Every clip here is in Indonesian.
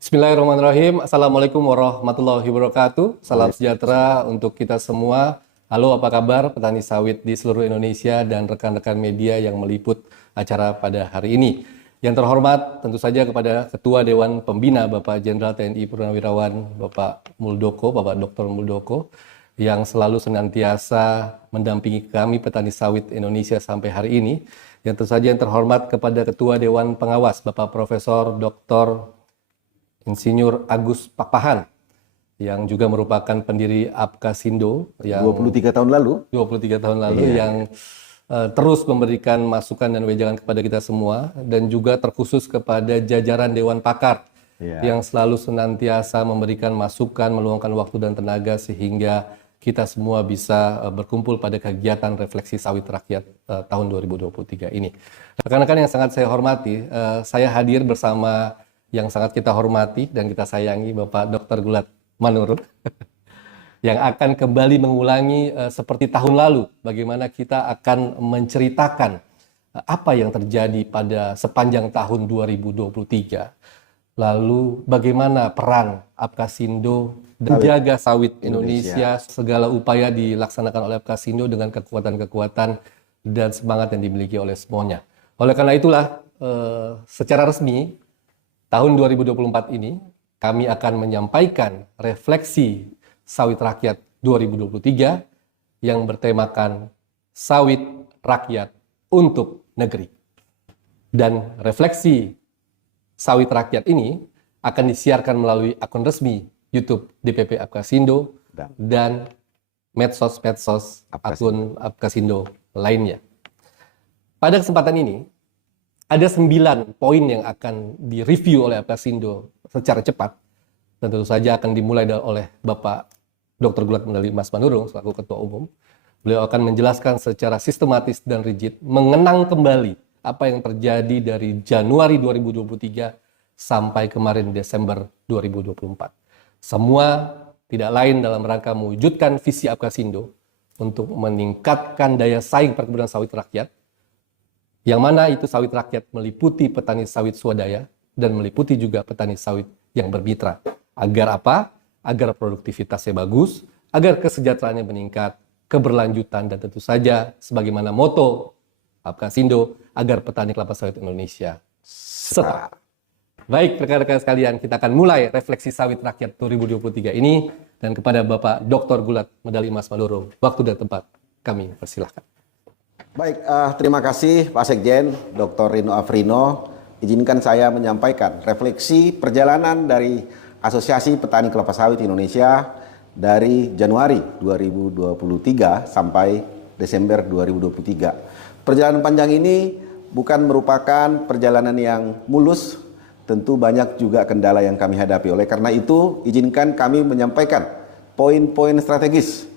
Bismillahirrahmanirrahim. Assalamualaikum warahmatullahi wabarakatuh. Salam sejahtera untuk kita semua. Halo, apa kabar petani sawit di seluruh Indonesia dan rekan-rekan media yang meliput acara pada hari ini. Yang terhormat tentu saja kepada Ketua Dewan Pembina Bapak Jenderal TNI Purnawirawan Bapak Muldoko, Bapak Dr. Muldoko, yang selalu senantiasa mendampingi kami petani sawit Indonesia sampai hari ini. Yang tentu saja yang terhormat kepada Ketua Dewan Pengawas Bapak Profesor Dr. Insinyur Agus Pakpahan, yang juga merupakan pendiri Apkasindo yang 23 tahun lalu yang terus memberikan masukan dan wejangan kepada kita semua, dan juga terkhusus kepada jajaran Dewan Pakar yang selalu senantiasa memberikan masukan, meluangkan waktu dan tenaga sehingga kita semua bisa berkumpul pada kegiatan refleksi sawit rakyat tahun 2023 ini. Rekan-rekan yang sangat saya hormati, saya hadir bersama yang sangat kita hormati dan kita sayangi Bapak Dr. Gulat Manurung yang akan kembali mengulangi seperti tahun lalu bagaimana kita akan menceritakan apa yang terjadi pada sepanjang tahun 2023, lalu bagaimana peran Apkasindo menjaga sawit Indonesia, segala upaya dilaksanakan oleh Apkasindo dengan kekuatan-kekuatan dan semangat yang dimiliki oleh semuanya. Oleh karena itulah secara resmi tahun 2024 ini, kami akan menyampaikan refleksi sawit rakyat 2023 yang bertemakan sawit rakyat untuk negeri. Dan refleksi sawit rakyat ini akan disiarkan melalui akun resmi YouTube DPP Apkasindo dan medsos-medsos akun Apkasindo lainnya. Pada kesempatan ini, ada 9 poin yang akan direview oleh Apkasindo secara cepat. Dan tentu saja akan dimulai oleh Bapak Dr. Gulat Mas Manurung selaku Ketua Umum. Beliau akan menjelaskan secara sistematis dan rigid, mengenang kembali apa yang terjadi dari Januari 2023 sampai kemarin Desember 2024. Semua tidak lain dalam rangka mewujudkan visi Apkasindo untuk meningkatkan daya saing perkebunan sawit rakyat, yang mana itu sawit rakyat meliputi petani sawit swadaya dan meliputi juga petani sawit yang bermitra. Agar apa? Agar produktivitasnya bagus, agar kesejahteraannya meningkat, keberlanjutan, dan tentu saja sebagaimana moto Apkasindo, agar petani kelapa sawit Indonesia setara. Baik rekan-rekan sekalian, kita akan mulai refleksi sawit rakyat 2023 ini, dan kepada Bapak Dr. Gulat Medali Emas Manurung, waktu dan tempat kami persilahkan. Baik, terima kasih Pak Sekjen, Dr. Rino Afrino. Izinkan saya menyampaikan refleksi perjalanan dari Asosiasi Petani Kelapa Sawit Indonesia dari Januari 2023 sampai Desember 2023. Perjalanan panjang ini bukan merupakan perjalanan yang mulus, tentu banyak juga kendala yang kami hadapi. Oleh karena itu, izinkan kami menyampaikan poin-poin strategis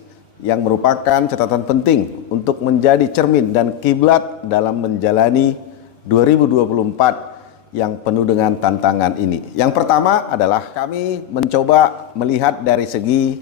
yang merupakan catatan penting untuk menjadi cermin dan kiblat dalam menjalani 2024 yang penuh dengan tantangan ini. Yang pertama adalah kami mencoba melihat dari segi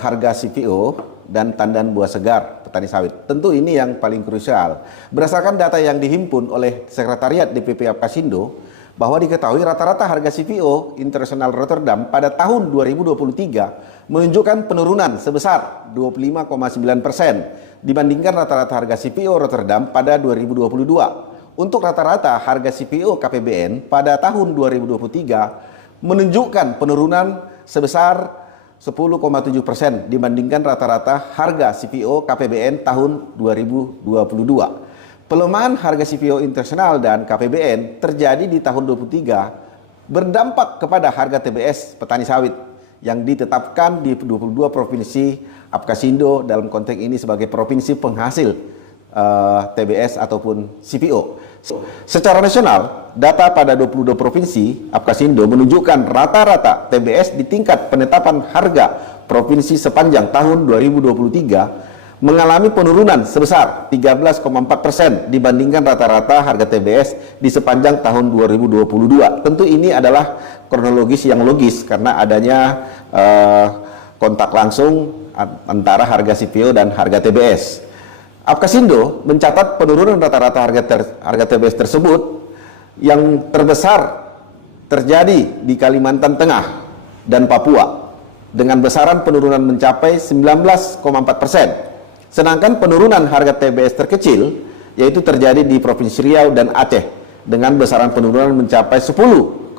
harga CPO dan tandan buah segar petani sawit. Tentu ini yang paling krusial. Berdasarkan data yang dihimpun oleh Sekretariat DPP Apkasindo, bahwa diketahui rata-rata harga CPO International Rotterdam pada tahun 2023 menunjukkan penurunan sebesar 25,9% dibandingkan rata-rata harga CPO Rotterdam pada 2022. Untuk rata-rata harga CPO KPBN pada tahun 2023 menunjukkan penurunan sebesar 10,7% dibandingkan rata-rata harga CPO KPBN tahun 2022. Pelemahan harga CPO internasional dan KPBN terjadi di tahun 2023 berdampak kepada harga TBS petani sawit yang ditetapkan di 22 provinsi Apkasindo, dalam konteks ini sebagai provinsi penghasil TBS ataupun CPO. Secara nasional, data pada 22 provinsi Apkasindo menunjukkan rata-rata TBS di tingkat penetapan harga provinsi sepanjang tahun 2023 mengalami penurunan sebesar 13,4% dibandingkan rata-rata harga TBS di sepanjang tahun 2022. Tentu ini adalah kronologis yang logis karena adanya kontak langsung antara harga CPO dan harga TBS. Apkasindo mencatat penurunan rata-rata harga TBS tersebut yang terbesar terjadi di Kalimantan Tengah dan Papua dengan besaran penurunan mencapai 19,4%. Sedangkan penurunan harga TBS terkecil yaitu terjadi di Provinsi Riau dan Aceh dengan besaran penurunan mencapai 10,5%.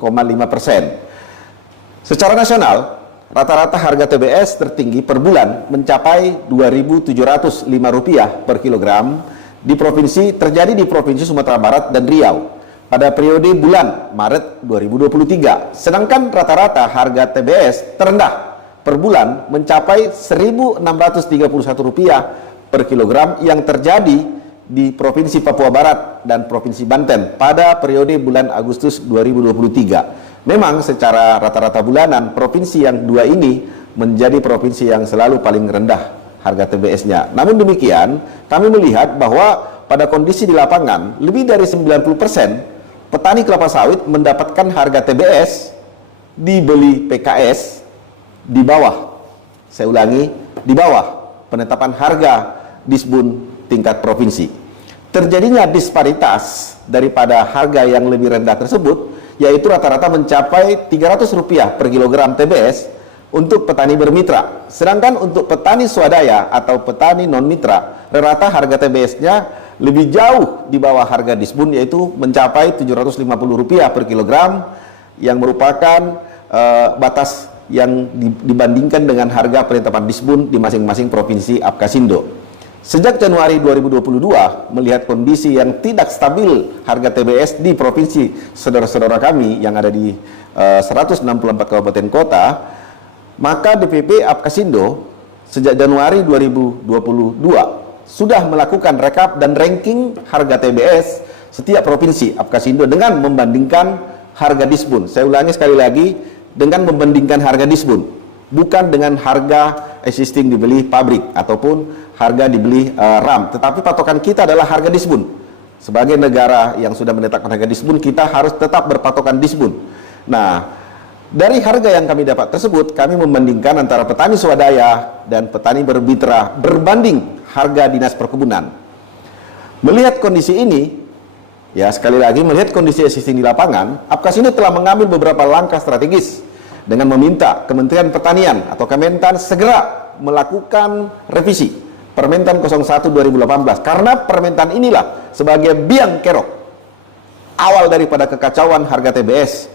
Secara nasional, rata-rata harga TBS tertinggi per bulan mencapai Rp2.705 per kilogram terjadi di Provinsi Sumatera Barat dan Riau pada periode bulan Maret 2023. Sedangkan rata-rata harga TBS terendah per bulan mencapai Rp1.631 per kilogram yang terjadi di Provinsi Papua Barat dan Provinsi Banten pada periode bulan Agustus 2023. Memang secara rata-rata bulanan, provinsi yang dua ini menjadi provinsi yang selalu paling rendah harga TBS-nya. Namun demikian, kami melihat bahwa pada kondisi di lapangan, lebih dari 90% petani kelapa sawit mendapatkan harga TBS dibeli PKS di bawah, saya ulangi, di bawah penetapan harga Disbun tingkat provinsi. Terjadinya disparitas daripada harga yang lebih rendah tersebut, yaitu rata-rata mencapai Rp300 per kilogram TBS untuk petani bermitra. Sedangkan untuk petani swadaya atau petani non-mitra, rata-rata harga TBS-nya lebih jauh di bawah harga Disbun, yaitu mencapai Rp750 per kilogram, yang merupakan batas yang dibandingkan dengan harga penetapan Disbun di masing-masing provinsi Apkasindo. Sejak Januari 2022, melihat kondisi yang tidak stabil harga TBS di provinsi saudara-saudara kami yang ada di 164 kabupaten kota, maka DPP Apkasindo sejak Januari 2022 sudah melakukan rekap dan ranking harga TBS setiap provinsi Apkasindo dengan membandingkan harga Disbun. Saya ulangi sekali lagi, dengan membandingkan harga Disbun, bukan dengan harga existing dibeli pabrik ataupun harga dibeli RAM, tetapi patokan kita adalah harga Disbun. Sebagai negara yang sudah menetapkan harga Disbun, kita harus tetap berpatokan Disbun. Nah, dari harga yang kami dapat tersebut, kami membandingkan antara petani swadaya dan petani bermitra berbanding harga Dinas Perkebunan. Melihat kondisi ini, ya sekali lagi, melihat kondisi existing di lapangan, Apkasindo telah mengambil beberapa langkah strategis dengan meminta Kementerian Pertanian atau Kementan segera melakukan revisi Permentan 01 2018, karena Permentan inilah sebagai biang kerok awal daripada kekacauan harga TBS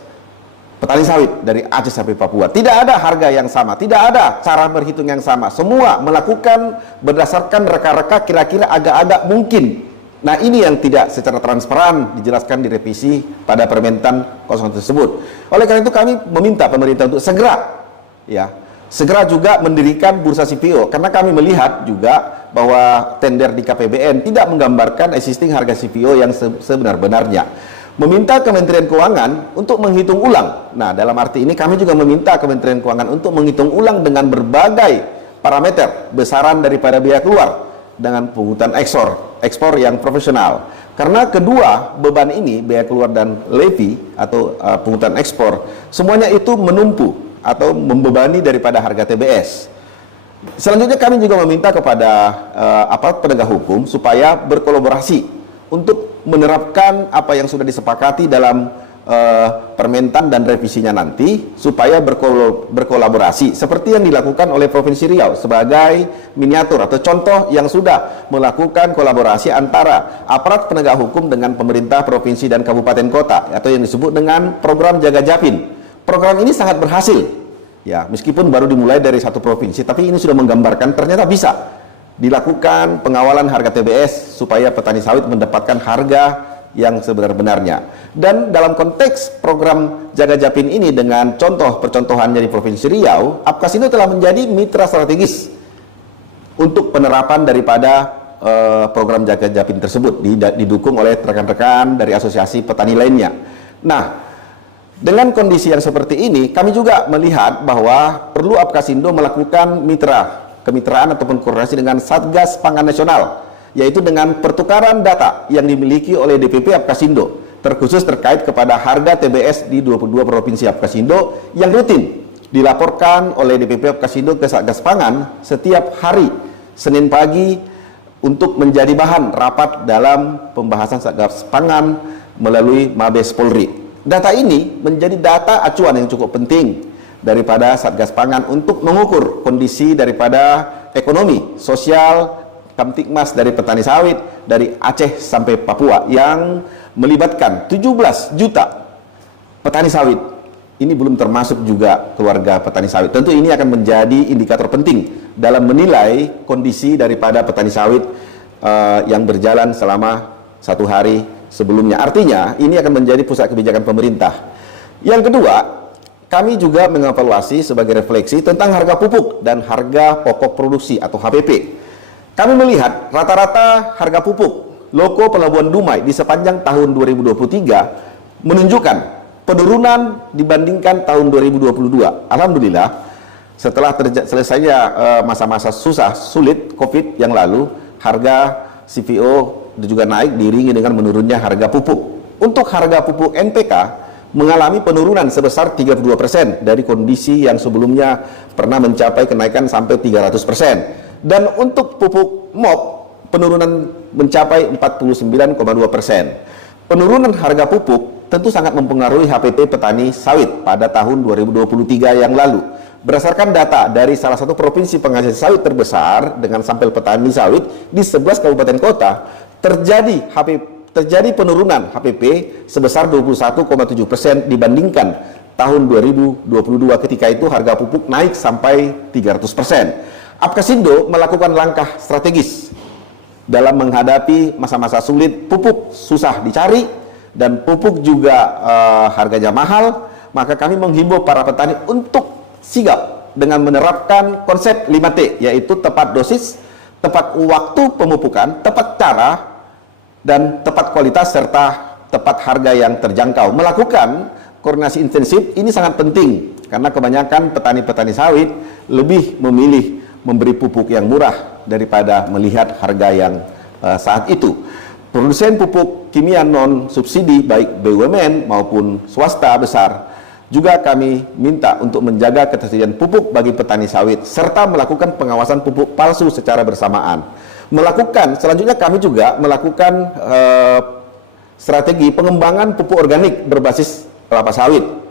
petani sawit dari Aceh sampai Papua. Tidak ada harga yang sama, tidak ada cara berhitung yang sama. Semua melakukan berdasarkan reka-reka kira-kira agak-agak mungkin. Nah, ini yang tidak secara transparan dijelaskan di revisi pada Permentan 01 tersebut. Oleh karena itu kami meminta pemerintah untuk segera juga mendirikan bursa CPO, karena kami melihat juga bahwa tender di KPBN tidak menggambarkan existing harga CPO yang sebenar-benarnya. Meminta Kementerian Keuangan untuk menghitung ulang. Nah, dalam arti ini kami juga meminta Kementerian Keuangan untuk menghitung ulang dengan berbagai parameter besaran daripada biaya keluar dengan pungutan ekspor yang profesional. Karena kedua beban ini, biaya keluar dan levy atau pungutan ekspor, semuanya itu menumpu atau membebani daripada harga TBS. Selanjutnya kami juga meminta kepada aparat penegak hukum supaya berkolaborasi untuk menerapkan apa yang sudah disepakati dalam Permentan dan revisinya nanti, supaya berkolaborasi seperti yang dilakukan oleh Provinsi Riau sebagai miniatur atau contoh yang sudah melakukan kolaborasi antara aparat penegak hukum dengan pemerintah provinsi dan kabupaten kota atau yang disebut dengan program Jaga Japin. Program ini sangat berhasil, ya, meskipun baru dimulai dari satu provinsi, tapi ini sudah menggambarkan ternyata bisa dilakukan pengawalan harga TBS supaya petani sawit mendapatkan harga yang sebenar-benarnya. Dan dalam konteks program Jaga Japin ini dengan contoh percontohannya di Provinsi Riau, Apkasindo telah menjadi mitra strategis untuk penerapan daripada program Jaga Japin tersebut, didukung oleh rekan-rekan dari asosiasi petani lainnya. Nah, dengan kondisi yang seperti ini, kami juga melihat bahwa perlu Apkasindo melakukan kemitraan ataupun koordinasi dengan Satgas Pangan Nasional, yaitu dengan pertukaran data yang dimiliki oleh DPP Apkasindo, terkhusus terkait kepada harga TBS di 22 provinsi Apkasindo yang rutin dilaporkan oleh DPP Apkasindo ke Satgas Pangan setiap hari Senin pagi untuk menjadi bahan rapat dalam pembahasan Satgas Pangan melalui Mabes Polri. Data ini menjadi data acuan yang cukup penting daripada Satgas Pangan untuk mengukur kondisi daripada ekonomi, sosial, Kamtibmas dari petani sawit dari Aceh sampai Papua yang melibatkan 17 juta petani sawit. Ini belum termasuk juga keluarga petani sawit. Tentu ini akan menjadi indikator penting dalam menilai kondisi daripada petani sawit yang berjalan selama 1 hari sebelumnya. Artinya ini akan menjadi pusat kebijakan pemerintah. Yang kedua, kami juga mengevaluasi sebagai refleksi tentang harga pupuk dan harga pokok produksi atau HPP. Kami melihat rata-rata harga pupuk loko Pelabuhan Dumai di sepanjang tahun 2023 menunjukkan penurunan dibandingkan tahun 2022. Alhamdulillah, setelah selesainya masa-masa susah, sulit COVID yang lalu, harga CPO juga naik diiringi dengan menurunnya harga pupuk. Untuk harga pupuk NPK mengalami penurunan sebesar 32% dari kondisi yang sebelumnya pernah mencapai kenaikan sampai 300%. Dan untuk pupuk MOP penurunan mencapai 49,2%. Penurunan harga pupuk tentu sangat mempengaruhi HPP petani sawit pada tahun 2023 yang lalu. Berdasarkan data dari salah satu provinsi penghasil sawit terbesar dengan sampel petani sawit di 11 kabupaten kota, terjadi penurunan HPP sebesar 21,7% dibandingkan tahun 2022 ketika itu harga pupuk naik sampai 300%. Apkasindo melakukan langkah strategis dalam menghadapi masa-masa sulit. Pupuk susah dicari dan pupuk juga harganya mahal, maka kami menghimbau para petani untuk sigap dengan menerapkan konsep 5T, yaitu tepat dosis, tepat waktu pemupukan, tepat cara, dan tepat kualitas serta tepat harga yang terjangkau. Melakukan koordinasi intensif ini sangat penting karena kebanyakan petani-petani sawit lebih memilih memberi pupuk yang murah daripada melihat harga yang saat itu. Produsen pupuk kimia non subsidi baik BUMN maupun swasta besar juga kami minta untuk menjaga ketersediaan pupuk bagi petani sawit serta melakukan pengawasan pupuk palsu secara bersamaan. Selanjutnya kami juga melakukan strategi pengembangan pupuk organik berbasis kelapa sawit.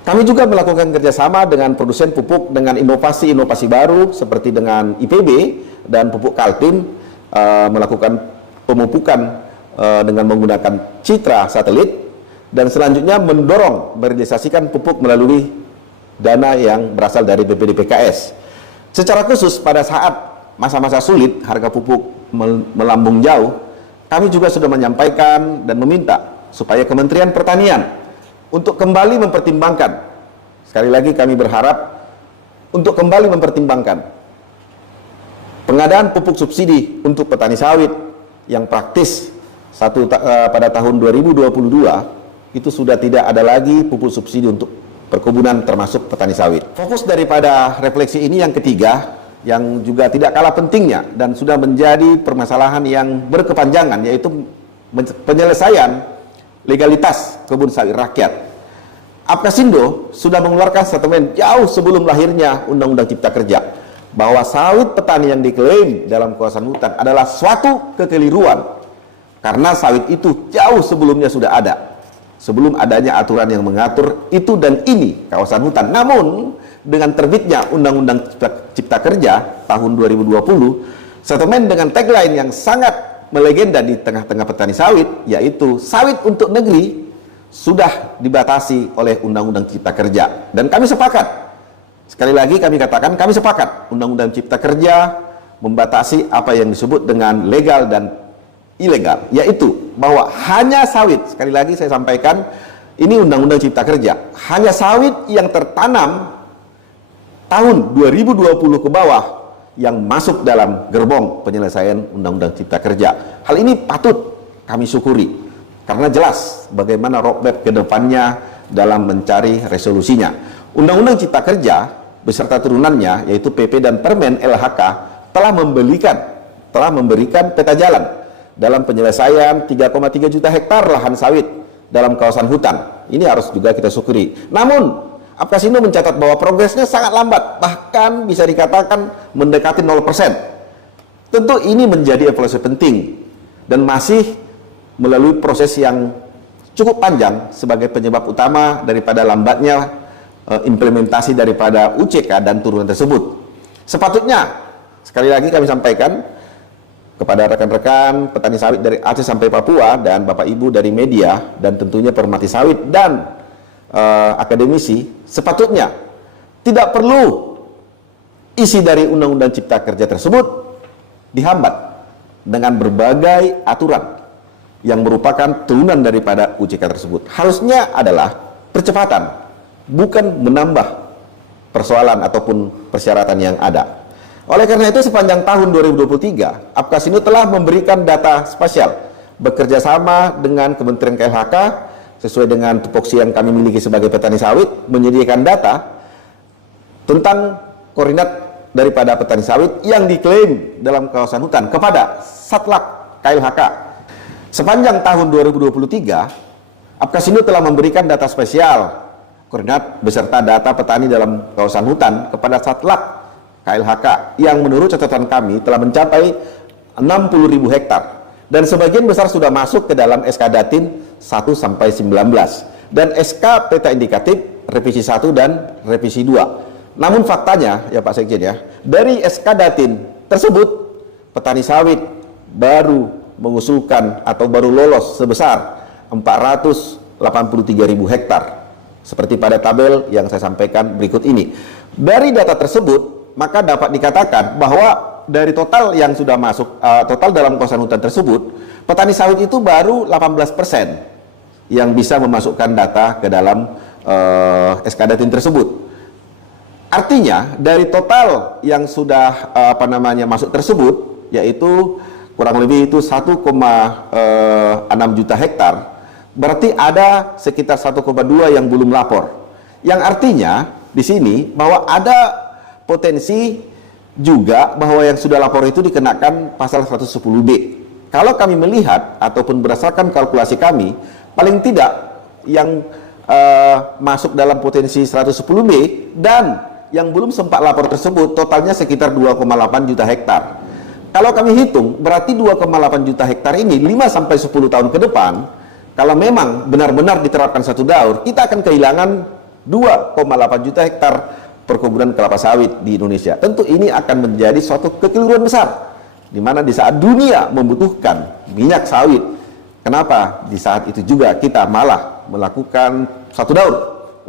Kami juga melakukan kerjasama dengan produsen pupuk dengan inovasi-inovasi baru seperti dengan IPB dan pupuk Kaltim, melakukan pemupukan dengan menggunakan citra satelit, dan selanjutnya mendorong merealisasikan pupuk melalui dana yang berasal dari BPDPKS. Secara khusus pada saat masa-masa sulit harga pupuk melambung jauh, kami juga sudah menyampaikan dan meminta supaya Kementerian Pertanian untuk kembali mempertimbangkan, sekali lagi kami berharap untuk kembali mempertimbangkan pengadaan pupuk subsidi untuk petani sawit yang praktis pada tahun 2022 itu sudah tidak ada lagi pupuk subsidi untuk perkebunan termasuk petani sawit. Fokus daripada refleksi ini yang ketiga, yang juga tidak kalah pentingnya dan sudah menjadi permasalahan yang berkepanjangan, yaitu penyelesaian legalitas kebun sawit rakyat. Apkasindo sudah mengeluarkan statement jauh sebelum lahirnya Undang-Undang Cipta Kerja bahwa sawit petani yang diklaim dalam kawasan hutan adalah suatu kekeliruan karena sawit itu jauh sebelumnya sudah ada, sebelum adanya aturan yang mengatur itu dan ini kawasan hutan. Namun dengan terbitnya Undang-Undang Cipta Kerja tahun 2020, statement dengan tagline yang sangat melegenda di tengah-tengah petani sawit, yaitu sawit untuk negeri sudah dibatasi oleh Undang-Undang Cipta Kerja. Dan kami sepakat, sekali lagi kami katakan, kami sepakat Undang-Undang Cipta Kerja membatasi apa yang disebut dengan legal dan ilegal, yaitu bahwa hanya sawit, sekali lagi saya sampaikan, ini Undang-Undang Cipta Kerja, hanya sawit yang tertanam tahun 2020 ke bawah yang masuk dalam gerbong penyelesaian Undang-Undang Cipta Kerja. Hal ini patut kami syukuri karena jelas bagaimana roadmap ke depannya dalam mencari resolusinya. Undang-Undang Cipta Kerja beserta turunannya yaitu PP dan Permen LHK telah memberikan peta jalan dalam penyelesaian 3,3 juta hektar lahan sawit dalam kawasan hutan. Ini harus juga kita syukuri. Namun Apkasindo mencatat bahwa progresnya sangat lambat, bahkan bisa dikatakan mendekati 0%. Tentu ini menjadi evaluasi penting dan masih melalui proses yang cukup panjang sebagai penyebab utama daripada lambatnya implementasi daripada UCK dan turunan tersebut. Sepatutnya, sekali lagi kami sampaikan kepada rekan-rekan petani sawit dari Aceh sampai Papua dan Bapak Ibu dari media dan tentunya pemerhati sawit dan akademisi, sepatutnya tidak perlu isi dari Undang-Undang Cipta Kerja tersebut dihambat dengan berbagai aturan yang merupakan turunan daripada UCK tersebut. Harusnya adalah percepatan, bukan menambah persoalan ataupun persyaratan yang ada. Oleh karena itu, sepanjang tahun 2023, Apkasindo telah memberikan data spasial bekerja sama dengan Kementerian KLHK sesuai dengan tupoksi yang kami miliki sebagai petani sawit, menyediakan data tentang koordinat daripada petani sawit yang diklaim dalam kawasan hutan kepada Satlak KLHK. Sepanjang tahun 2023, Apkasindo telah memberikan data spesial koordinat beserta data petani dalam kawasan hutan kepada Satlak KLHK yang menurut catatan kami telah mencapai 60.000 hektar dan sebagian besar sudah masuk ke dalam SK Datin 1-19 dan SK Peta Indikatif Revisi 1 dan Revisi 2. Namun faktanya ya Pak Sekjen ya, dari SK Datin tersebut petani sawit baru mengusulkan atau baru lolos sebesar 483.000 hektar seperti pada tabel yang saya sampaikan berikut ini. Dari data tersebut maka dapat dikatakan bahwa dari total yang sudah masuk total dalam kawasan hutan tersebut, petani sawit itu baru 18% yang bisa memasukkan data ke dalam SK Datin tersebut. Artinya dari total yang sudah masuk tersebut, yaitu kurang lebih itu 1,6 juta hektar, berarti ada sekitar 1,2 yang belum lapor. Yang artinya di sini bahwa ada potensi juga bahwa yang sudah lapor itu dikenakan pasal 110B. Kalau kami melihat ataupun berdasarkan kalkulasi kami, paling tidak yang masuk dalam potensi 110B dan yang belum sempat lapor tersebut totalnya sekitar 2,8 juta hektar. Kalau kami hitung, berarti 2,8 juta hektar ini 5-10 tahun ke depan, kalau memang benar-benar diterapkan satu daur, kita akan kehilangan 2,8 juta hektar perkebunan kelapa sawit di Indonesia. Tentu ini akan menjadi suatu kekeliruan besar, di mana di saat dunia membutuhkan minyak sawit, kenapa di saat itu juga kita malah melakukan satu daur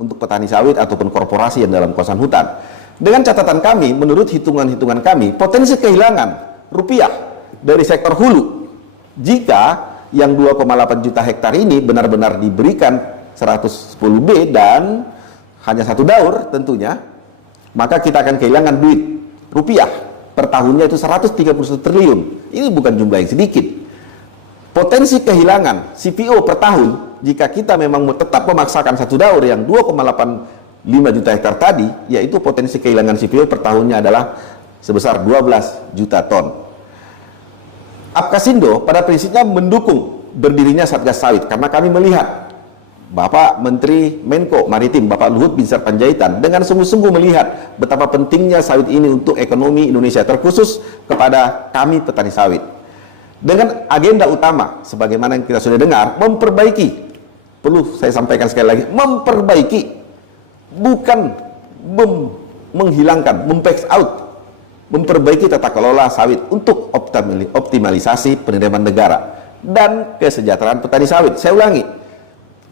untuk petani sawit ataupun korporasi yang dalam kawasan hutan. Dengan catatan kami, menurut hitungan-hitungan kami, potensi kehilangan rupiah dari sektor hulu jika yang 2,8 juta hektar ini benar-benar diberikan 110B dan hanya satu daur tentunya, maka kita akan kehilangan duit rupiah per tahunnya itu 131 triliun. Ini bukan jumlah yang sedikit. Potensi kehilangan CPO per tahun jika kita memang tetap memaksakan satu daur yang 2,85 juta hektar tadi, yaitu potensi kehilangan CPO per tahunnya adalah sebesar 12 juta ton. Apkasindo pada prinsipnya mendukung berdirinya Satgas Sawit karena kami melihat Bapak Menteri Menko Maritim, Bapak Luhut Binsar Panjaitan dengan sungguh-sungguh melihat betapa pentingnya sawit ini untuk ekonomi Indonesia, terkhusus kepada kami petani sawit. Dengan agenda utama, sebagaimana yang kita sudah dengar, memperbaiki, perlu saya sampaikan sekali lagi, memperbaiki, bukan menghilangkan, mem-phase out, memperbaiki tata kelola sawit untuk optimalisasi penerimaan negara dan kesejahteraan petani sawit. Saya ulangi,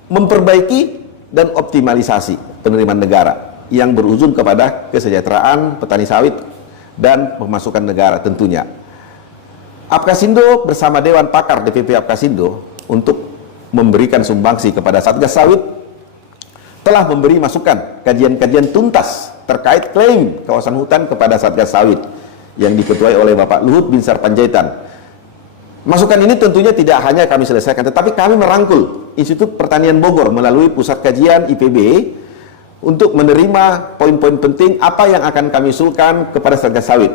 memperbaiki dan optimalisasi penerimaan negara yang berujung kepada kesejahteraan petani sawit dan pemasukan negara tentunya. Apkasindo bersama Dewan Pakar DPP Apkasindo untuk memberikan sumbangsi kepada Satgas Sawit telah memberi masukan kajian-kajian tuntas terkait klaim kawasan hutan kepada Satgas Sawit yang diketuai oleh Bapak Luhut Binsar Panjaitan. Masukan ini tentunya tidak hanya kami selesaikan, tetapi kami merangkul Institut Pertanian Bogor melalui Pusat Kajian IPB untuk menerima poin-poin penting apa yang akan kami usulkan kepada Satgas Sawit.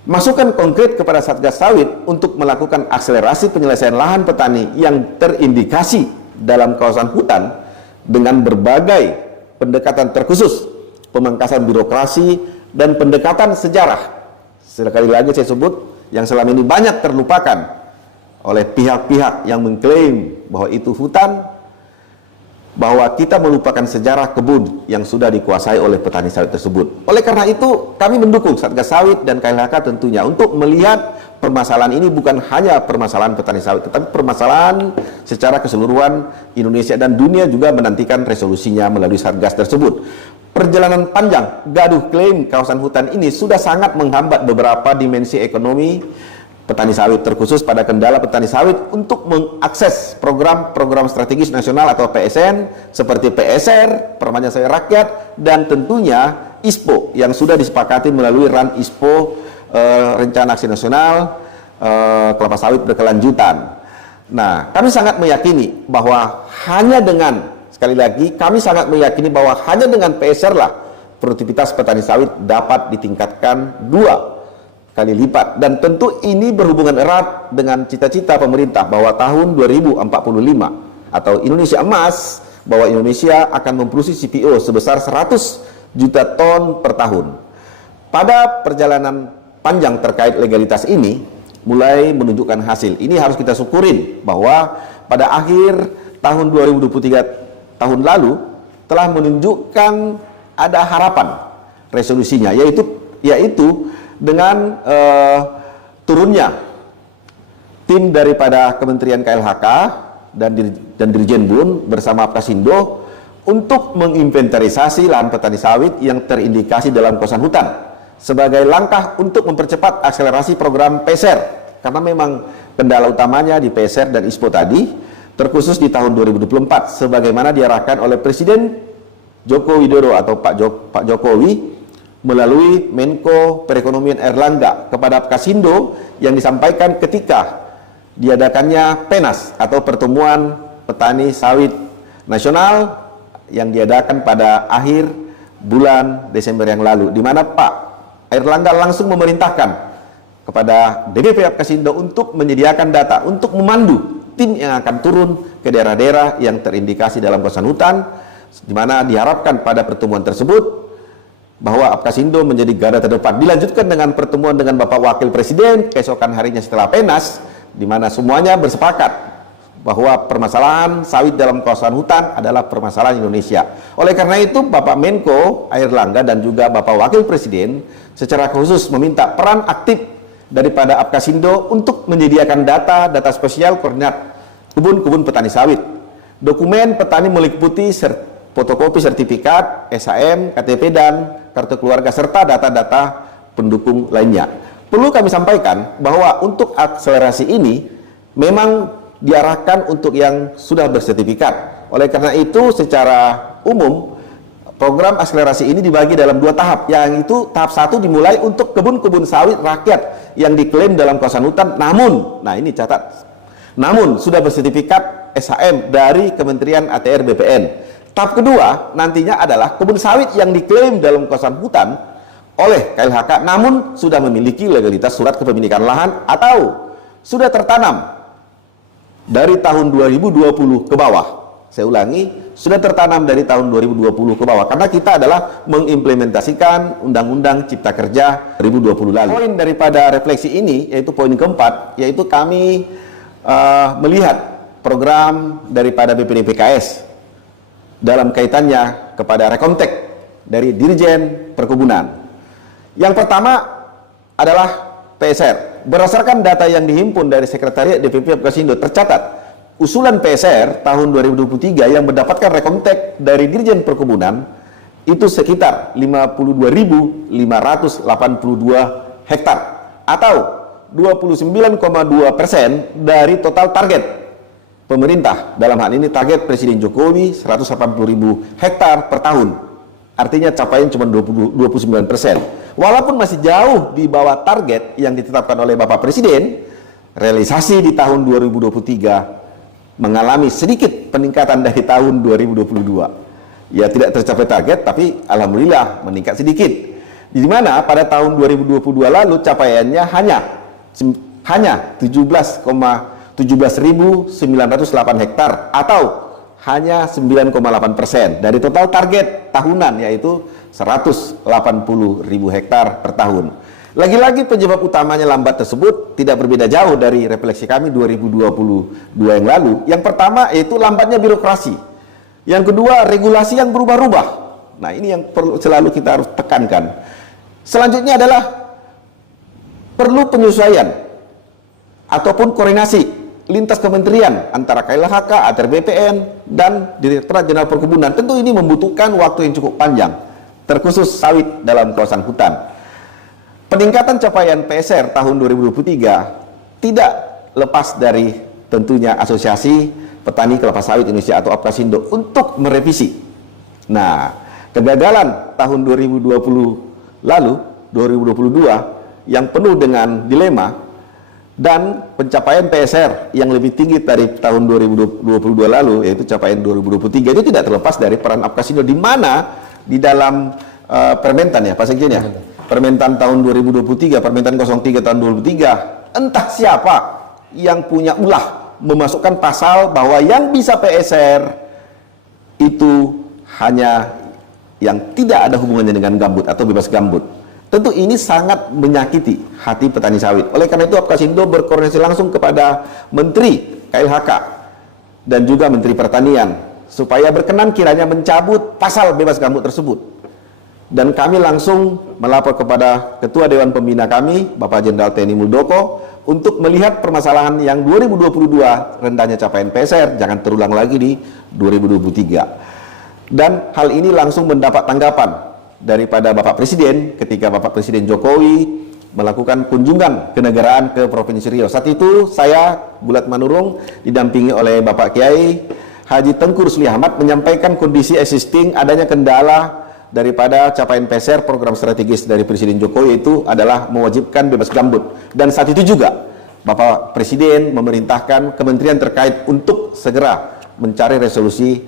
Masukan konkret kepada Satgas Sawit untuk melakukan akselerasi penyelesaian lahan petani yang terindikasi dalam kawasan hutan dengan berbagai pendekatan terkhusus, pemangkasan birokrasi, dan pendekatan sejarah. Sekali lagi saya sebut, yang selama ini banyak terlupakan oleh pihak-pihak yang mengklaim bahwa itu hutan, bahwa kita melupakan sejarah kebun yang sudah dikuasai oleh petani sawit tersebut. Oleh karena itu, kami mendukung Satgas Sawit dan KLHK tentunya untuk melihat permasalahan ini bukan hanya permasalahan petani sawit, tetapi permasalahan secara keseluruhan Indonesia dan dunia juga menantikan resolusinya melalui Satgas tersebut. Perjalanan panjang gaduh klaim kawasan hutan ini sudah sangat menghambat beberapa dimensi ekonomi petani sawit, terkhusus pada kendala petani sawit untuk mengakses program-program strategis nasional atau PSN seperti PSR, Permajaan Sawit Rakyat, dan tentunya ISPO yang sudah disepakati melalui RAN ISPO, Rencana Aksi Nasional Kelapa Sawit Berkelanjutan. Nah, kami sangat meyakini bahwa hanya dengan, sekali lagi, kami sangat meyakini bahwa hanya dengan PSR lah produktivitas petani sawit dapat ditingkatkan 2 kali lipat, dan tentu ini berhubungan erat dengan cita-cita pemerintah bahwa tahun 2045 atau Indonesia Emas, bahwa Indonesia akan memproduksi CPO sebesar 100 juta ton per tahun. Pada perjalanan panjang terkait legalitas ini mulai menunjukkan hasil. Ini harus kita syukurin bahwa pada akhir tahun 2023 tahun lalu telah menunjukkan ada harapan resolusinya, yaitu dengan turunnya tim daripada Kementerian KLHK dan Dirjen BUN bersama Apkasindo untuk menginventarisasi lahan petani sawit yang terindikasi dalam kawasan hutan sebagai langkah untuk mempercepat akselerasi program PSR, karena memang kendala utamanya di PSR dan ISPO tadi, terkhusus di tahun 2024 sebagaimana diarahkan oleh Presiden Joko Widodo atau Pak Jokowi melalui Menko Perekonomian Erlangga kepada Apkasindo yang disampaikan ketika diadakannya PENAS atau Pertemuan Petani Sawit Nasional yang diadakan pada akhir bulan Desember yang lalu, di mana Pak Erlangga langsung memerintahkan kepada DPP Apkasindo untuk menyediakan data untuk memandu tim yang akan turun ke daerah-daerah yang terindikasi dalam kawasan hutan, di mana diharapkan pada pertemuan tersebut bahwa Apkasindo menjadi garda terdepan. Dilanjutkan dengan pertemuan dengan Bapak Wakil Presiden keesokan harinya setelah PENAS, di mana semuanya bersepakat bahwa permasalahan sawit dalam kawasan hutan adalah permasalahan Indonesia. Oleh karena itu, Bapak Menko Airlangga dan juga Bapak Wakil Presiden secara khusus meminta peran aktif daripada Apkasindo untuk menyediakan data spesial koordinat kebun-kebun petani sawit, dokumen petani meliputi fotokopi sertifikat, SHM, KTP, dan kartu keluarga, serta data-data pendukung lainnya. Perlu kami sampaikan bahwa untuk akselerasi ini memang diarahkan untuk yang sudah bersertifikat. Oleh karena itu, secara umum, program akselerasi ini dibagi dalam 2 tahap. Yang itu tahap 1 dimulai untuk kebun-kebun sawit rakyat yang diklaim dalam kawasan hutan, namun, nah ini catat, namun sudah bersertifikat SHM dari Kementerian ATR BPN. Tahap kedua nantinya adalah kebun sawit yang diklaim dalam kawasan hutan oleh KLHK namun sudah memiliki legalitas surat kepemilikan lahan atau sudah tertanam dari tahun 2020 ke bawah. Saya ulangi, sudah tertanam dari tahun 2020 ke bawah, karena kita adalah mengimplementasikan Undang-Undang Cipta Kerja 2020 lalu. Poin daripada refleksi ini, yaitu poin keempat, yaitu kami melihat program daripada BPD-PKS dalam kaitannya kepada rekontek dari Dirjen Perkebunan. Yang pertama adalah PSR. Berdasarkan data yang dihimpun dari Sekretariat DPP Apkasindo, tercatat usulan PSR tahun 2023 yang mendapatkan rekontek dari Dirjen Perkebunan itu sekitar 52.582 hektar atau 29,2% dari total target pemerintah. Dalam hal ini target Presiden Jokowi 180.000 hektar per tahun. Artinya capaian cuma 29%. Walaupun masih jauh di bawah target yang ditetapkan oleh Bapak Presiden, realisasi di tahun 2023 mengalami sedikit peningkatan dari tahun 2022. Ya tidak tercapai target, tapi alhamdulillah meningkat sedikit. Di mana pada tahun 2022 lalu capaiannya hanya 17.908 hektar atau hanya 9,8% dari total target tahunan, yaitu 180.000 hektar per tahun. Lagi-lagi penyebab utamanya lambat tersebut tidak berbeda jauh dari refleksi kami 2022 yang lalu. Yang pertama yaitu lambatnya birokrasi. Yang kedua, regulasi yang berubah-ubah. Nah, ini yang perlu selalu kita harus tekankan. Selanjutnya adalah perlu penyesuaian ataupun koordinasi lintas kementerian antara KLHK, antara BPN, dan Direktorat Jenderal Perkebunan. Tentu ini membutuhkan waktu yang cukup panjang, terkhusus sawit dalam kawasan hutan. Peningkatan capaian PSR tahun 2023 tidak lepas dari tentunya Asosiasi Petani Kelapa Sawit Indonesia atau APKASindo untuk merevisi. Nah, kegagalan tahun 2020 lalu, 2022 yang penuh dengan dilema dan pencapaian PSR yang lebih tinggi dari tahun 2022 lalu, yaitu capaian 2023, itu tidak terlepas dari peran APKASindo, di mana di dalam Permentan ya, Pak Sekjen ya, Permentan tahun 2023, Permentan 03 tahun 2023, entah siapa yang punya ulah memasukkan pasal bahwa yang bisa PSR itu hanya yang tidak ada hubungannya dengan gambut atau bebas gambut. Tentu ini sangat menyakiti hati petani sawit. Oleh karena itu APKASindo berkoordinasi langsung kepada Menteri KLHK dan juga Menteri Pertanian supaya berkenan kiranya mencabut pasal bebas gambut tersebut. Dan kami langsung melapor kepada Ketua Dewan Pembina kami, Bapak Jenderal TNI Muldoko, untuk melihat permasalahan yang 2022 rendahnya capaian PSR jangan terulang lagi di 2023. Dan hal ini langsung mendapat tanggapan daripada Bapak Presiden ketika Bapak Presiden Jokowi melakukan kunjungan kenegaraan ke Provinsi Riau. Saat itu saya, Bulat Manurung, didampingi oleh Bapak Kiai Haji Tengku Rusli Ahmad, menyampaikan kondisi existing, adanya kendala daripada capaian PSR program strategis dari Presiden Jokowi, itu adalah mewajibkan bebas gambut. Dan saat itu juga Bapak Presiden memerintahkan kementerian terkait untuk segera mencari resolusi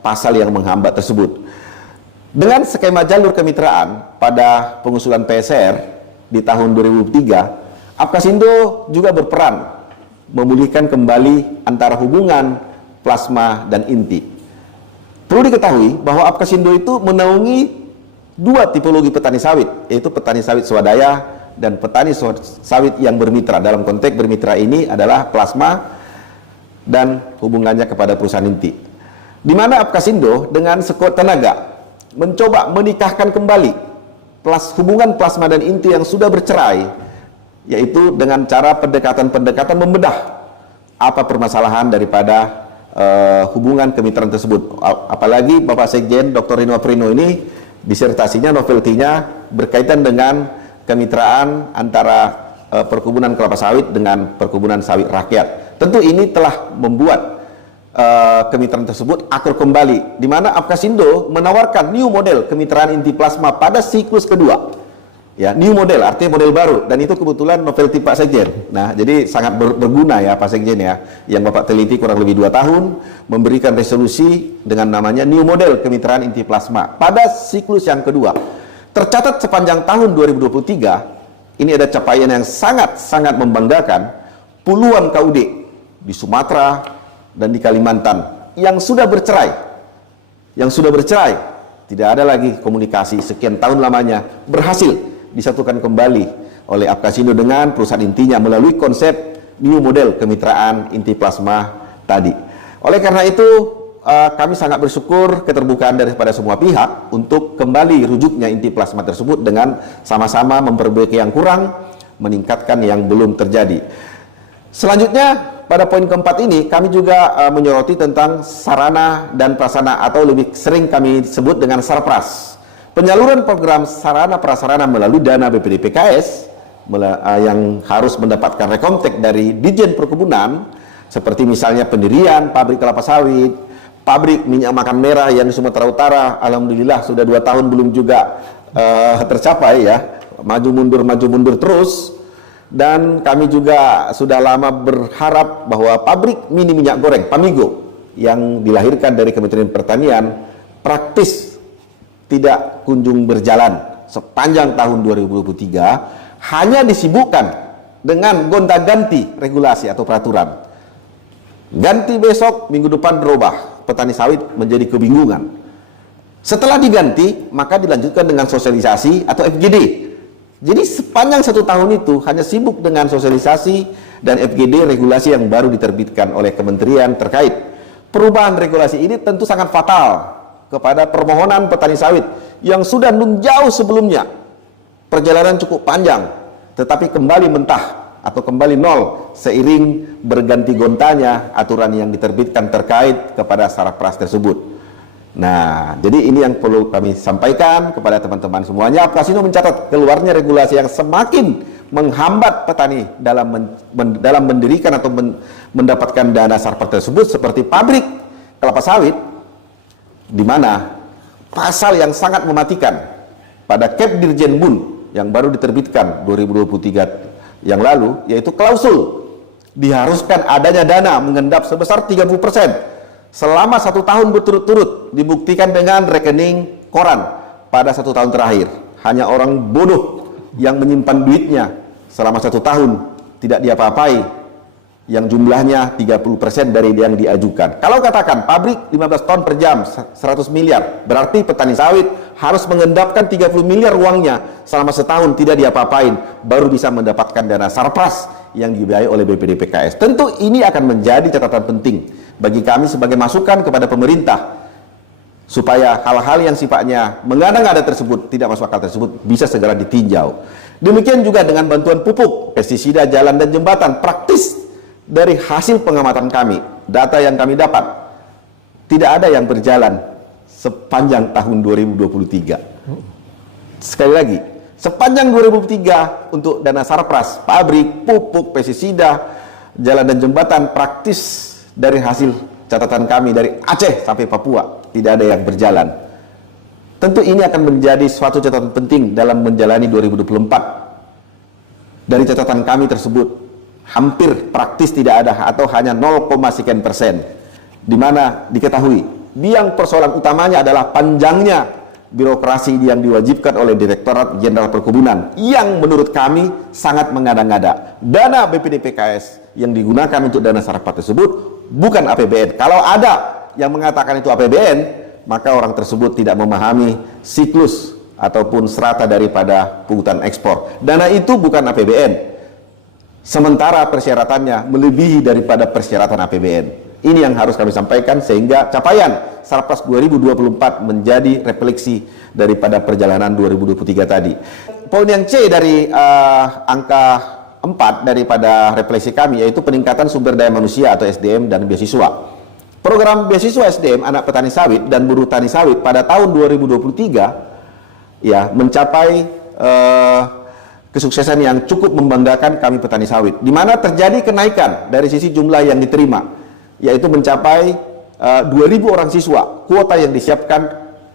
pasal yang menghambat tersebut. Dengan skema jalur kemitraan pada pengusulan PSR di tahun 2003, APKASindo juga berperan memulihkan kembali antara hubungan plasma dan inti. Perlu diketahui bahwa APKASindo itu menaungi dua tipologi petani sawit, yaitu petani sawit swadaya dan petani sawit yang bermitra. Dalam konteks bermitra ini adalah plasma dan hubungannya kepada perusahaan inti. Di mana APKASindo dengan sekuat tenaga mencoba menikahkan kembali hubungan plasma dan inti yang sudah bercerai, yaitu dengan cara pendekatan-pendekatan membedah apa permasalahan daripada hubungan kemitraan tersebut. Apalagi Bapak Sekjen Dr. Rino Aprino ini disertasinya, noveltinya berkaitan dengan kemitraan antara perkebunan kelapa sawit dengan perkebunan sawit rakyat. Tentu ini telah membuat kemitraan tersebut akur kembali, di mana APKASindo menawarkan new model kemitraan inti plasma pada siklus kedua. Ya, new model artinya model baru, dan itu kebetulan novelty Pak Sekjen. Nah, jadi sangat berguna ya Pak Sekjen ya, yang Bapak teliti kurang lebih 2 tahun, memberikan resolusi dengan namanya new model kemitraan inti plasma pada siklus yang kedua. Tercatat sepanjang tahun 2023, ini ada capaian yang sangat membanggakan. Puluhan KUD di Sumatera dan di Kalimantan yang sudah bercerai, tidak ada lagi komunikasi sekian tahun lamanya, berhasil disatukan kembali oleh APKASindo dengan perusahaan intinya melalui konsep new model kemitraan inti plasma tadi. Oleh karena itu kami sangat bersyukur keterbukaan daripada semua pihak untuk kembali rujuknya inti plasma tersebut dengan sama-sama memperbaiki yang kurang, meningkatkan yang belum terjadi. Selanjutnya pada poin keempat ini kami juga menyoroti tentang sarana dan prasarana atau lebih sering kami sebut dengan Sarpras. Penyaluran program sarana prasarana melalui dana BPDPKS yang harus mendapatkan rekomtek dari Ditjen Perkebunan, seperti misalnya pendirian pabrik kelapa sawit, pabrik minyak makan merah yang di Sumatera Utara, alhamdulillah sudah 2 tahun belum juga tercapai ya, maju mundur terus. Dan kami juga sudah lama berharap bahwa pabrik mini minyak goreng Pamigo yang dilahirkan dari Kementerian Pertanian praktis tidak kunjung berjalan sepanjang tahun 2023, hanya disibukkan dengan gonta-ganti regulasi atau peraturan. Ganti besok, minggu depan berubah, petani sawit menjadi kebingungan. Setelah diganti, maka dilanjutkan dengan sosialisasi atau FGD. Jadi sepanjang 1 tahun itu hanya sibuk dengan sosialisasi dan FGD regulasi yang baru diterbitkan oleh kementerian terkait. perubahan regulasi ini tentu sangat fatal kepada permohonan petani sawit yang sudah jauh sebelumnya perjalanan cukup panjang, tetapi kembali mentah atau kembali nol seiring berganti gontanya aturan yang diterbitkan terkait kepada sarapras tersebut. Nah, jadi ini yang perlu kami sampaikan kepada teman-teman semuanya. Apkasindo mencatat keluarnya regulasi yang semakin menghambat petani dalam mendirikan atau mendapatkan dana sarapras tersebut, seperti pabrik kelapa sawit, di mana pasal yang sangat mematikan pada Kep Dirjen Bun yang baru diterbitkan 2023 yang lalu, yaitu klausul diharuskan adanya dana mengendap sebesar 30% selama 1 tahun berturut-turut, dibuktikan dengan rekening koran pada 1 tahun terakhir. Hanya orang bodoh yang menyimpan duitnya selama 1 tahun tidak diapa-apai, yang jumlahnya 30% dari yang diajukan. Kalau katakan pabrik 15 ton per jam 100 miliar, berarti petani sawit harus mengendapkan 30 miliar uangnya selama setahun tidak diapa-apain, baru bisa mendapatkan dana sarpras yang dibiayai oleh BPD PKS. Tentu ini akan menjadi catatan penting bagi kami sebagai masukan kepada pemerintah, supaya hal-hal yang sifatnya mengada-ngada tersebut, tidak masuk akal tersebut, bisa segera ditinjau. Demikian juga dengan bantuan pupuk, pestisida, jalan dan jembatan. Praktis dari hasil pengamatan kami, data yang kami dapat, tidak ada yang berjalan sepanjang tahun 2023. Sekali lagi, sepanjang 2023 untuk dana sarpras, pabrik, pupuk, pestisida, jalan dan jembatan, praktis dari hasil catatan kami dari Aceh sampai Papua tidak ada yang berjalan. Tentu ini akan menjadi suatu catatan penting dalam menjalani 2024. Dari catatan kami tersebut, hampir praktis tidak ada atau hanya 0,sekian%, di mana diketahui biang persoalan utamanya adalah panjangnya birokrasi yang diwajibkan oleh Direktorat Jenderal Perkebunan, yang menurut kami sangat mengada-ngada. Dana BPD PKS yang digunakan untuk dana sarapras tersebut bukan APBN. Kalau ada yang mengatakan itu APBN, maka orang tersebut tidak memahami siklus ataupun serata daripada pungutan ekspor. Dana itu bukan APBN, sementara persyaratannya melebihi daripada persyaratan APBN. Ini yang harus kami sampaikan, sehingga capaian Sarpras 2024 menjadi refleksi daripada perjalanan 2023 tadi. Poin yang C dari angka 4 daripada refleksi kami, yaitu peningkatan sumber daya manusia atau SDM dan beasiswa. Program beasiswa SDM anak petani sawit dan buruh tani sawit pada tahun 2023 ya mencapai kesuksesan yang cukup membanggakan kami petani sawit, di mana terjadi kenaikan dari sisi jumlah yang diterima, yaitu mencapai 2.000 orang siswa kuota yang disiapkan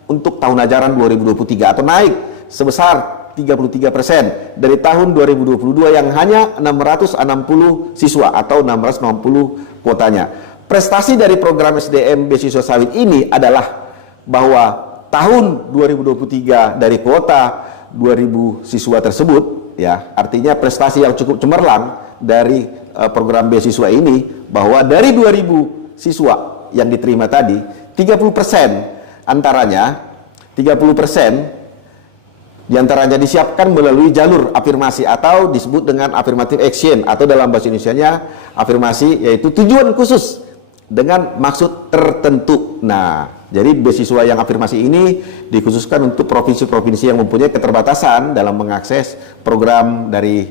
untuk tahun ajaran 2023, atau naik sebesar 33% dari tahun 2022 yang hanya 660 siswa atau 690 kuotanya. Prestasi dari program SDM beasiswa sawit ini adalah bahwa tahun 2023 dari kuota 2.000 siswa tersebut, ya, artinya prestasi yang cukup cemerlang dari program beasiswa ini, bahwa dari 2.000 siswa yang diterima tadi, 30% antaranya, 30% diantaranya disiapkan melalui jalur afirmasi atau disebut dengan affirmative action, atau dalam bahasa Indonesianya afirmasi, yaitu tujuan khusus dengan maksud tertentu. Nah, jadi beasiswa yang afirmasi ini dikhususkan untuk provinsi-provinsi yang mempunyai keterbatasan dalam mengakses program dari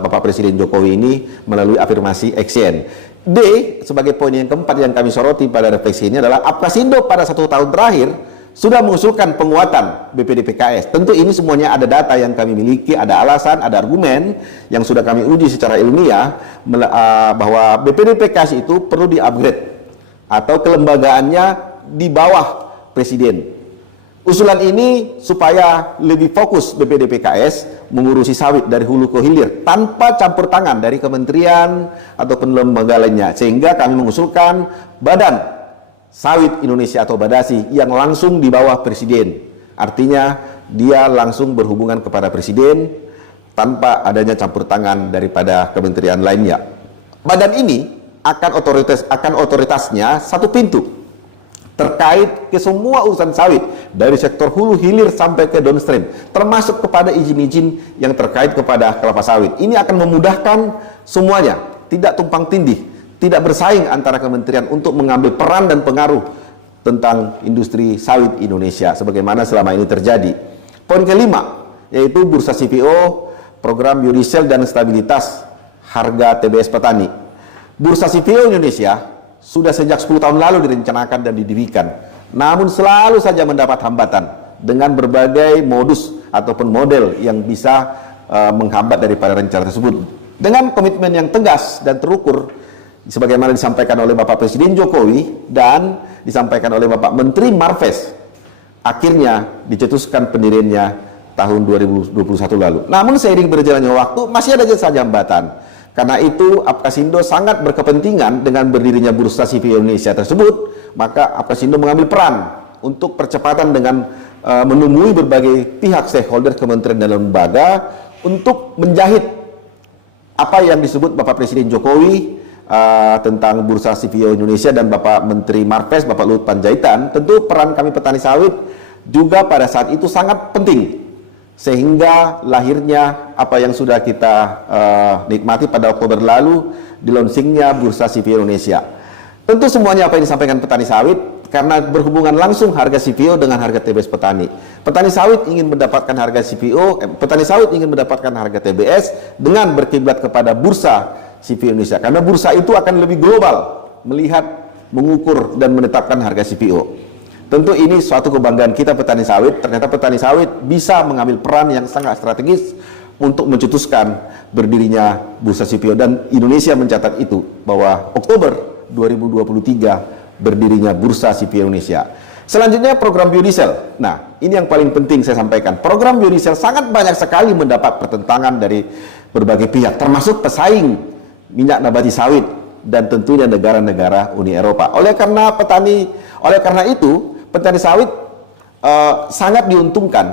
Bapak Presiden Jokowi ini melalui afirmasi action. D, sebagai poin yang keempat yang kami soroti pada refleksi ini adalah Apkasindo pada 1 tahun terakhir sudah mengusulkan penguatan BPD PKS. Tentu ini semuanya ada data yang kami miliki, ada alasan, ada argumen yang sudah kami uji secara ilmiah bahwa BPD PKS itu perlu di-upgrade atau kelembagaannya di bawah Presiden. Usulan ini supaya lebih fokus BPD PKS mengurusi sawit dari hulu ke hilir tanpa campur tangan dari kementerian ataupun lembaga lainnya, sehingga kami mengusulkan Badan Sawit Indonesia atau BADASI yang langsung di bawah Presiden. Artinya dia langsung berhubungan kepada Presiden tanpa adanya campur tangan daripada kementerian lainnya. Badan ini akan otoritasnya satu pintu terkait ke semua urusan sawit dari sektor hulu hilir sampai ke downstream, termasuk kepada izin-izin yang terkait kepada kelapa sawit. Ini akan memudahkan semuanya, tidak tumpang tindih, tidak bersaing antara kementerian untuk mengambil peran dan pengaruh tentang industri sawit Indonesia sebagaimana selama ini terjadi. Poin kelima yaitu bursa CPO, program biodiesel dan stabilitas harga TBS petani. Bursa CPO Indonesia sudah sejak 10 tahun lalu direncanakan dan didirikan, namun selalu saja mendapat hambatan dengan berbagai modus ataupun model yang bisa menghambat daripada rencana tersebut. Dengan komitmen yang tegas dan terukur sebagaimana disampaikan oleh Bapak Presiden Jokowi dan disampaikan oleh Bapak Menteri Marves, akhirnya dicetuskan pendiriannya tahun 2021 lalu. Namun seiring berjalannya waktu masih ada saja hambatan. Karena itu Apkasindo sangat berkepentingan dengan berdirinya Bursa CPO Indonesia tersebut, maka Apkasindo mengambil peran untuk percepatan dengan menemui berbagai pihak stakeholder kementerian dan lembaga untuk menjahit apa yang disebut Bapak Presiden Jokowi tentang Bursa CPO Indonesia dan Bapak Menteri Marves, Bapak Luhut Panjaitan. Tentu peran kami petani sawit juga pada saat itu sangat penting, sehingga lahirnya apa yang sudah kita nikmati pada Oktober lalu, di launchingnya Bursa CPO Indonesia. Tentu semuanya apa yang disampaikan petani sawit karena berhubungan langsung harga CPO dengan harga TBS petani. Petani sawit ingin mendapatkan harga CPO, petani sawit ingin mendapatkan harga TBS dengan berkiblat kepada Bursa CPO Indonesia, karena bursa itu akan lebih global melihat, mengukur dan menetapkan harga CPO. Tentu ini suatu kebanggaan kita petani sawit. Ternyata petani sawit bisa mengambil peran yang sangat strategis untuk mencetuskan berdirinya Bursa CPO, dan Indonesia mencatat itu bahwa Oktober 2023 berdirinya Bursa CPO Indonesia. Selanjutnya program biodiesel. Nah, ini yang paling penting saya sampaikan. Program biodiesel sangat banyak sekali mendapat pertentangan dari berbagai pihak, termasuk pesaing minyak nabati sawit dan tentunya negara-negara Uni Eropa. Oleh karena itu petani sawit sangat diuntungkan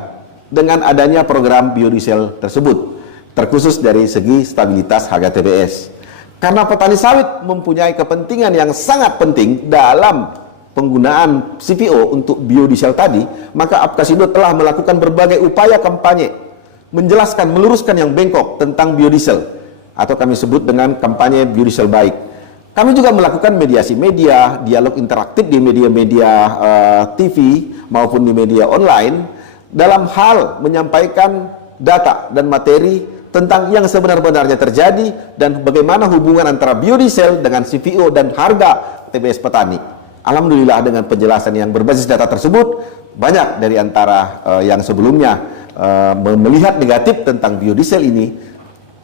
dengan adanya program biodiesel tersebut, terkhusus dari segi stabilitas harga TBS. Karena petani sawit mempunyai kepentingan yang sangat penting dalam penggunaan CPO untuk biodiesel tadi, maka Apkasindo telah melakukan berbagai upaya kampanye menjelaskan, meluruskan yang bengkok tentang biodiesel, atau kami sebut dengan kampanye biodiesel baik. Kami juga melakukan mediasi media, dialog interaktif di media-media TV maupun di media online dalam hal menyampaikan data dan materi tentang yang sebenar-benarnya terjadi dan bagaimana hubungan antara biodiesel dengan CPO dan harga TBS petani. Alhamdulillah dengan penjelasan yang berbasis data tersebut, banyak dari antara yang sebelumnya melihat negatif tentang biodiesel ini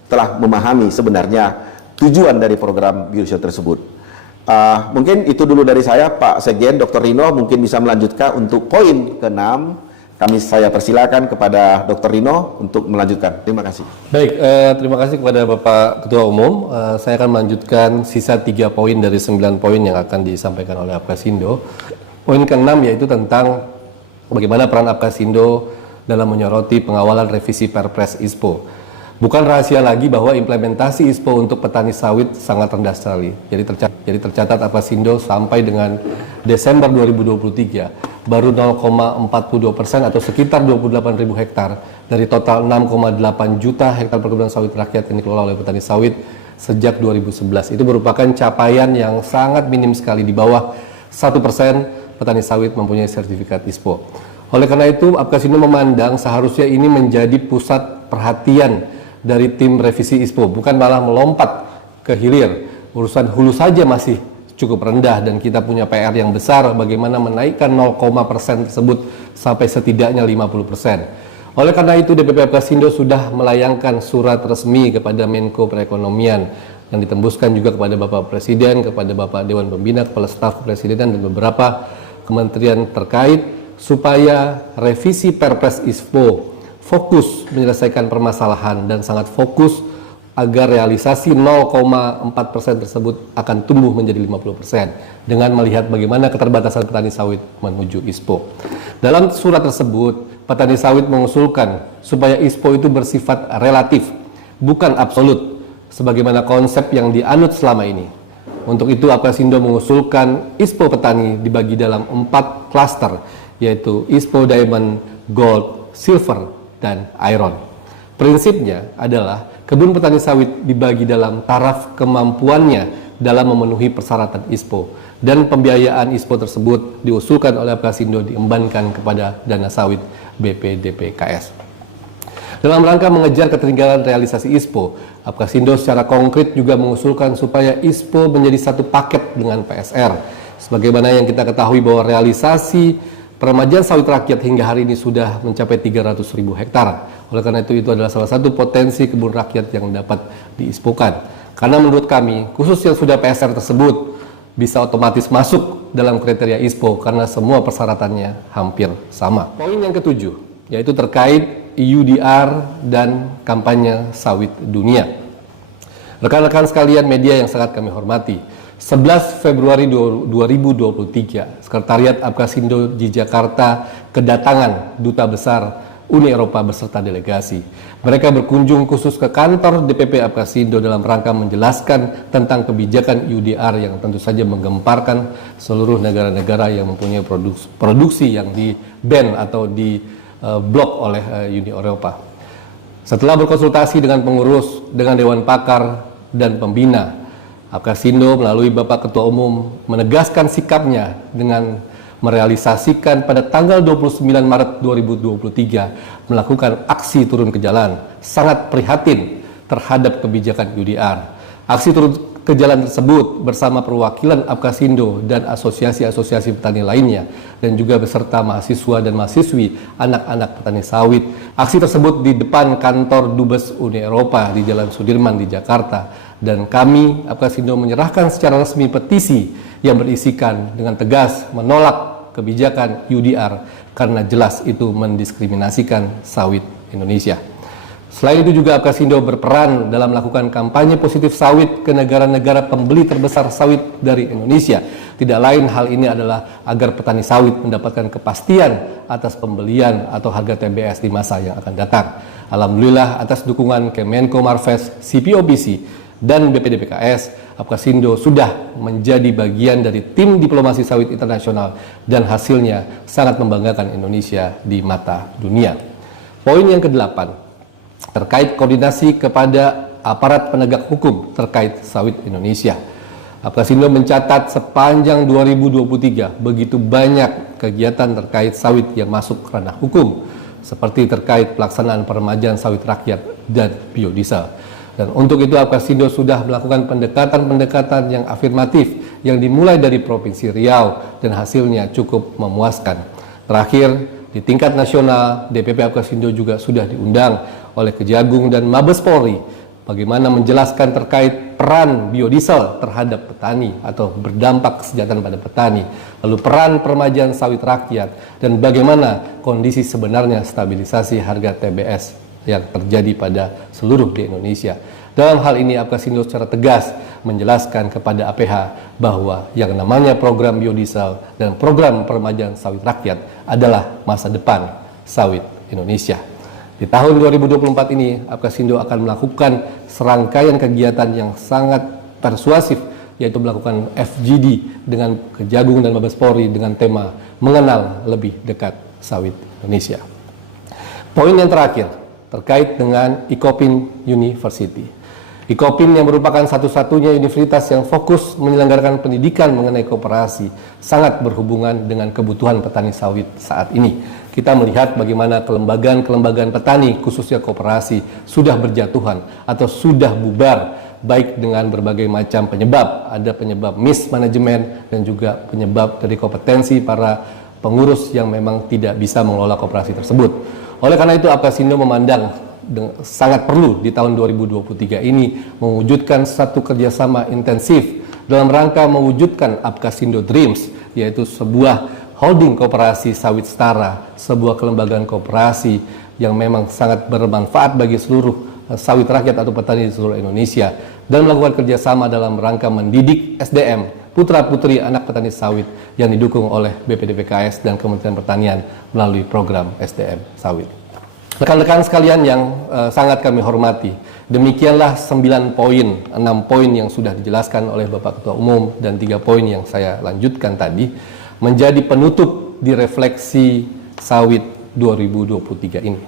telah memahami sebenarnya tujuan dari program biodiesel tersebut. Mungkin itu dulu dari saya, Pak Sekjen, Dr. Rino mungkin bisa melanjutkan untuk poin ke-6. Saya persilakan kepada Dr. Rino untuk melanjutkan. Terima kasih. Baik, terima kasih kepada Bapak Ketua Umum. Saya akan melanjutkan sisa 3 poin dari 9 poin yang akan disampaikan oleh Apkasindo. Poin ke-6 yaitu tentang bagaimana peran Apkasindo dalam menyoroti pengawalan revisi Perpres ISPO. Bukan rahasia lagi bahwa implementasi ISPO untuk petani sawit sangat rendah sekali. Jadi tercatat Apkasindo sampai dengan Desember 2023 baru 0,42% atau sekitar 28.000 hektar dari total 6,8 juta hektar perkebunan sawit rakyat yang dikelola oleh petani sawit sejak 2011. Itu merupakan capaian yang sangat minim sekali, di bawah 1% petani sawit mempunyai sertifikat ISPO. Oleh karena itu, Apkasindo memandang seharusnya ini menjadi pusat perhatian dari tim revisi ISPO, bukan malah melompat ke hilir. Urusan hulu saja masih cukup rendah dan kita punya PR yang besar bagaimana menaikkan 0,% tersebut sampai setidaknya 50%. Oleh karena itu, DPP Apkasindo sudah melayangkan surat resmi kepada Menko Perekonomian yang ditembuskan juga kepada Bapak Presiden, kepada Bapak Dewan Pembina, Kepala Staf Kepresidenan dan beberapa kementerian terkait supaya revisi Perpres ISPO fokus menyelesaikan permasalahan dan sangat fokus agar realisasi 0,4% tersebut akan tumbuh menjadi 50% dengan melihat bagaimana keterbatasan petani sawit menuju ISPO. Dalam surat tersebut, petani sawit mengusulkan supaya ISPO itu bersifat relatif, bukan absolut, sebagaimana konsep yang dianut selama ini. Untuk itu, Apkasindo mengusulkan ISPO petani dibagi dalam 4 klaster, yaitu ISPO Diamond, Gold, Silver, dan Iron. Prinsipnya adalah kebun petani sawit dibagi dalam taraf kemampuannya dalam memenuhi persyaratan ISPO, dan pembiayaan ISPO tersebut diusulkan oleh Apkasindo diembankan kepada dana sawit BPDPKS. Dalam rangka mengejar ketertinggalan realisasi ISPO, Apkasindo secara konkret juga mengusulkan supaya ISPO menjadi satu paket dengan PSR. Sebagaimana yang kita ketahui bahwa realisasi peremajaan sawit rakyat hingga hari ini sudah mencapai 300.000 hektar. Oleh karena itu adalah salah satu potensi kebun rakyat yang dapat diispokan. Karena menurut kami, khusus yang sudah PSR tersebut bisa otomatis masuk dalam kriteria ISPO karena semua persyaratannya hampir sama. Poin yang ketujuh, yaitu terkait EUDR dan kampanye sawit dunia. Rekan-rekan sekalian media yang sangat kami hormati, 11 Februari 2023, Sekretariat Apkasindo di Jakarta kedatangan Duta Besar Uni Eropa beserta delegasi. Mereka berkunjung khusus ke kantor DPP Apkasindo dalam rangka menjelaskan tentang kebijakan EUDR yang tentu saja menggemparkan seluruh negara-negara yang mempunyai produksi yang di-ban atau di-blok oleh Uni Eropa. Setelah berkonsultasi dengan pengurus, dengan Dewan Pakar, dan pembina, Apkasindo melalui Bapak Ketua Umum menegaskan sikapnya dengan merealisasikan pada tanggal 29 Maret 2023 melakukan aksi turun ke jalan sangat prihatin terhadap kebijakan EUDR. Aksi turun ke jalan tersebut bersama perwakilan Apkasindo dan asosiasi-asosiasi petani lainnya dan juga beserta mahasiswa dan mahasiswi anak-anak petani sawit. Aksi tersebut di depan kantor Dubes Uni Eropa di Jalan Sudirman di Jakarta. Dan kami, Apkasindo, menyerahkan secara resmi petisi yang berisikan dengan tegas menolak kebijakan EUDR karena jelas itu mendiskriminasikan sawit Indonesia. Selain itu juga Apkasindo berperan dalam melakukan kampanye positif sawit ke negara-negara pembeli terbesar sawit dari Indonesia. Tidak lain hal ini adalah agar petani sawit mendapatkan kepastian atas pembelian atau harga TBS di masa yang akan datang. Alhamdulillah atas dukungan Kemenko Marves, CPOPC, dan BPDPKS, Apkasindo sudah menjadi bagian dari tim diplomasi sawit internasional dan hasilnya sangat membanggakan Indonesia di mata dunia. Poin yang ke-8, terkait koordinasi kepada aparat penegak hukum terkait sawit Indonesia. Apkasindo mencatat sepanjang 2023 begitu banyak kegiatan terkait sawit yang masuk ranah hukum, seperti terkait pelaksanaan peremajaan sawit rakyat dan biodiesel. Dan untuk itu Apkasindo sudah melakukan pendekatan-pendekatan yang afirmatif yang dimulai dari Provinsi Riau dan hasilnya cukup memuaskan. Terakhir, di tingkat nasional, DPP Apkasindo juga sudah diundang oleh Kejagung dan Mabes Polri bagaimana menjelaskan terkait peran biodiesel terhadap petani atau berdampak kesejahteraan pada petani, lalu peran peremajaan sawit rakyat, dan bagaimana kondisi sebenarnya stabilisasi harga TBS yang terjadi pada seluruh di Indonesia. Dalam hal ini Apkasindo secara tegas menjelaskan kepada APH bahwa yang namanya program biodiesel dan program peremajaan sawit rakyat adalah masa depan sawit Indonesia. Di tahun 2024 ini Apkasindo akan melakukan serangkaian kegiatan yang sangat persuasif, yaitu melakukan FGD dengan Kejagung dan Mabes Polri dengan tema mengenal lebih dekat sawit Indonesia. Poin yang terakhir terkait dengan Icopin University. Icopin yang merupakan satu-satunya universitas yang fokus menyelenggarakan pendidikan mengenai koperasi sangat berhubungan dengan kebutuhan petani sawit saat ini. Kita melihat bagaimana kelembagaan petani khususnya koperasi sudah berjatuhan atau sudah bubar, baik dengan berbagai macam penyebab. Ada penyebab mismanagement dan juga penyebab dari kompetensi para pengurus yang memang tidak bisa mengelola koperasi tersebut. Oleh karena itu Apkasindo memandang sangat perlu di tahun 2023 ini mewujudkan satu kerjasama intensif dalam rangka mewujudkan Apkasindo Dreams, yaitu sebuah holding koperasi sawit setara, sebuah kelembagaan koperasi yang memang sangat bermanfaat bagi seluruh sawit rakyat atau petani di seluruh Indonesia, dan melakukan kerjasama dalam rangka mendidik SDM putra-putri anak petani sawit yang didukung oleh BPDPKS dan Kementerian Pertanian melalui program SDM sawit. Rekan-rekan sekalian yang sangat kami hormati, demikianlah 9 poin, 6 poin yang sudah dijelaskan oleh Bapak Ketua Umum dan 3 poin yang saya lanjutkan tadi menjadi penutup di refleksi sawit 2023 ini.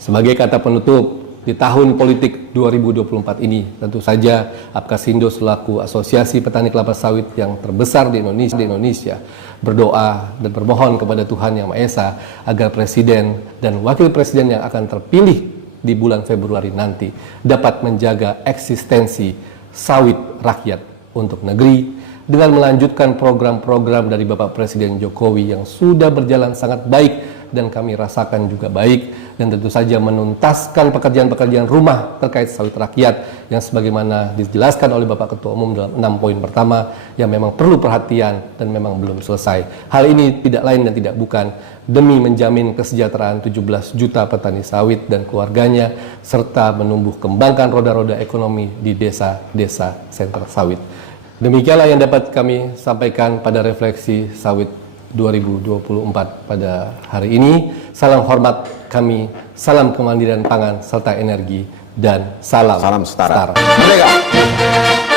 Sebagai kata penutup, di tahun politik 2024 ini. Tentu saja Apkasindo selaku Asosiasi Petani Kelapa Sawit yang terbesar di Indonesia berdoa dan bermohon kepada Tuhan Yang Maha Esa agar Presiden dan Wakil Presiden yang akan terpilih di bulan Februari nanti dapat menjaga eksistensi sawit rakyat untuk negeri dengan melanjutkan program-program dari Bapak Presiden Jokowi yang sudah berjalan sangat baik dan kami rasakan juga baik, dan tentu saja menuntaskan pekerjaan-pekerjaan rumah terkait sawit rakyat yang sebagaimana dijelaskan oleh Bapak Ketua Umum dalam 6 poin pertama yang memang perlu perhatian dan memang belum selesai. Hal ini tidak lain dan tidak bukan demi menjamin kesejahteraan 17 juta petani sawit dan keluarganya serta menumbuh kembangkan roda-roda ekonomi di desa-desa sentra sawit. Demikianlah yang dapat kami sampaikan pada refleksi sawit 2024 pada hari ini. Salam hormat kami, salam kemandirian pangan serta energi, dan salam Salam setara. setara.